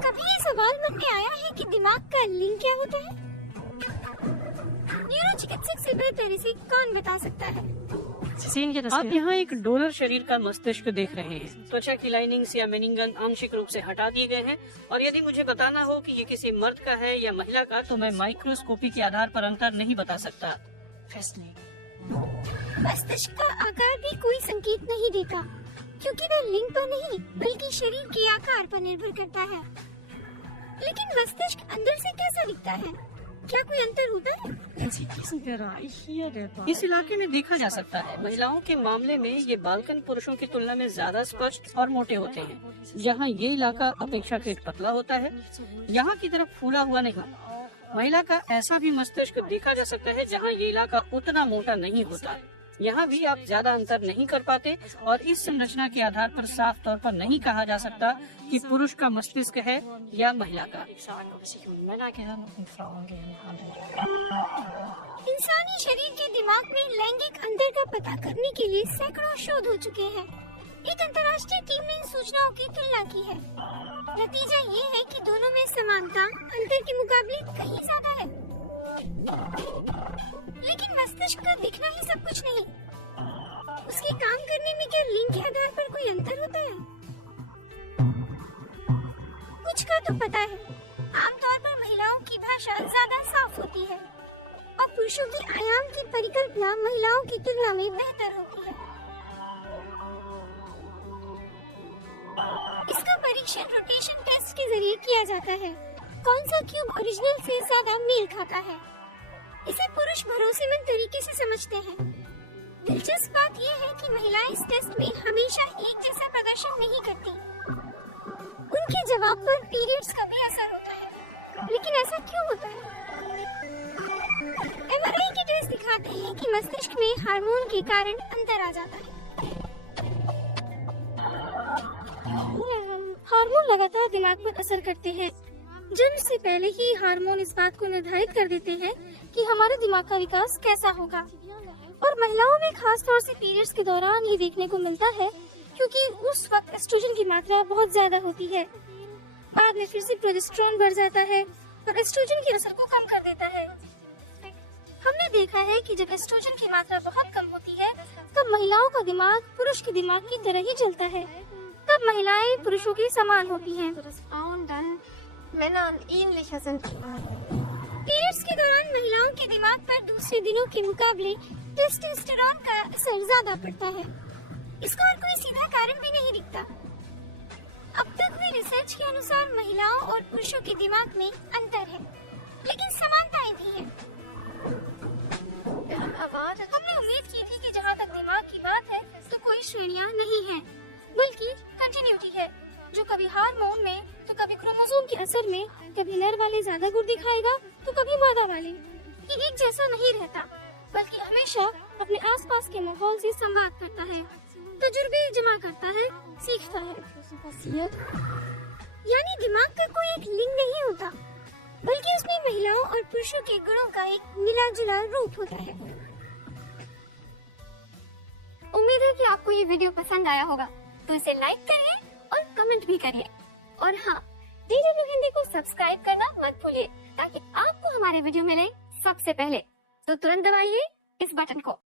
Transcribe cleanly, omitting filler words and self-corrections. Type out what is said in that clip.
कभी ये सवाल मन में आया है कि दिमाग का लिंग क्या होता है? न्यूरो चिकित्सक से बेहतर इसे कौन बता सकता है? आप यहाँ एक डोनर शरीर का मस्तिष्क देख रहे हैं। त्वचा की लाइनिंग्स या मेनिंगन आंशिक रूप से हटा दिए गए हैं और यदि मुझे बताना हो कि ये किसी मर्द का है या महिला का, तो मैं माइक्रोस्कोपी के आधार पर अंतर नहीं बता सकता। मस्तिष्क का आकार भी कोई संकेत नहीं देता, क्योंकि वह लिंग पर नहीं बल्कि शरीर के आकार पर निर्भर करता है। लेकिन मस्तिष्क अंदर से कैसा दिखता है? क्या कोई अंतर होता है? इस इलाके में देखा जा सकता है। महिलाओं के मामले में ये बालकन पुरुषों की तुलना में ज्यादा स्पष्ट और मोटे होते हैं, जहाँ ये इलाका अपेक्षाकृत पतला होता है, यहाँ की तरफ फूला हुआ नहीं। महिला का ऐसा भी मस्तिष्क देखा जा सकता है जहाँ ये इलाका उतना मोटा नहीं होता। यहाँ भी आप ज्यादा अंतर नहीं कर पाते और इस संरचना के आधार पर साफ तौर पर नहीं कहा जा सकता कि पुरुष का मस्तिष्क है या महिला का। इंसानी शरीर के दिमाग में लैंगिक अंतर का पता करने के लिए सैकड़ों शोध हो चुके हैं। एक अंतर्राष्ट्रीय टीम ने इन सूचनाओं की तुलना की है। नतीजा ये है कि दोनों में समानता अंतर के मुकाबले कहीं ज्यादा है। लेकिन मस्तिष्क का दिखना ही सब कुछ नहीं। उसके काम करने में क्या लिंग के आधार पर कोई अंतर होता है? कुछ का तो पता है। आमतौर पर महिलाओं की भाषा ज्यादा साफ होती है और पुरुषों की आयाम की परिकल्पना महिलाओं की तुलना में बेहतर होती है। इसका परीक्षण रोटेशन टेस्ट के जरिए किया जाता है। कौन सा क्यूब ओरिजिनल से ज्यादा मेल खाता है, इसे पुरुष भरोसेमंद तरीके से समझते हैं। दिलचस्प बात यह है कि महिलाएं इस टेस्ट में हमेशा एक जैसा प्रदर्शन नहीं करती। उनके जवाब पर पीरियड्स का भी असर होता है। लेकिन ऐसा क्यों होता है? एमआरआई के टेस्ट दिखाते हैं कि मस्तिष्क में हार्मोन के कारण अंतर आ जाता है। हार्मोन लगातार दिमाग पर असर करते हैं। जन्म से पहले ही हार्मोन इस बात को निर्धारित कर देते हैं कि हमारे दिमाग का विकास कैसा होगा। और महिलाओं में खास तौर से पीरियड्स के दौरान ये देखने को मिलता है, क्योंकि उस वक्त एस्ट्रोजन की मात्रा बहुत ज्यादा होती है। बाद में फिर से प्रोजेस्टेरोन बढ़ जाता है और एस्ट्रोजन के असर को कम कर देता है। हमने देखा है कि जब एस्ट्रोजन की मात्रा बहुत कम होती है, तब महिलाओं का दिमाग पुरुष के दिमाग की तरह ही चलता है। तब महिलाएं पुरुषों के समान होती हैं। पीरियड्स के दौरान महिलाओं के दिमाग पर दूसरे दिनों के मुकाबले टेस्टोस्टेरोन का असर ज्यादा पड़ता है। इसका और कोई सीधा कारण भी नहीं दिखता। अब तक हुई रिसर्च के अनुसार महिलाओं और पुरुषों के दिमाग में अंतर है, लेकिन समानताएं भी हैं। हमने उम्मीद की थी कि जहाँ तक दिमाग की बात है तो कोई श्रेणियाँ नहीं है, बल्कि कंटिन्यूटी है, जो कभी हार्मोन में तो कभी क्रोमोसोम के असर में, कभी नर वाले ज्यादा गुण दिखाएगा तो कभी मादा वाले। ये एक जैसा नहीं रहता, बल्कि हमेशा अपने आसपास के माहौल से संवाद करता है, तजुर्बे जमा करता है, सीखता है। यानी दिमाग का कोई एक लिंग नहीं होता, बल्कि उसमें महिलाओं और पुरुषों के गुणों का एक मिला जुला रूप होता है। उम्मीद है कि आपको ये वीडियो पसंद आया होगा, तो इसे लाइक करिए और कमेंट भी करिए। और हाँ, DW हिंदी को सब्सक्राइब करना मत भूलिए, ताकि आपको हमारे वीडियो मिले सबसे पहले। तो तुरंत दबाइए इस बटन को।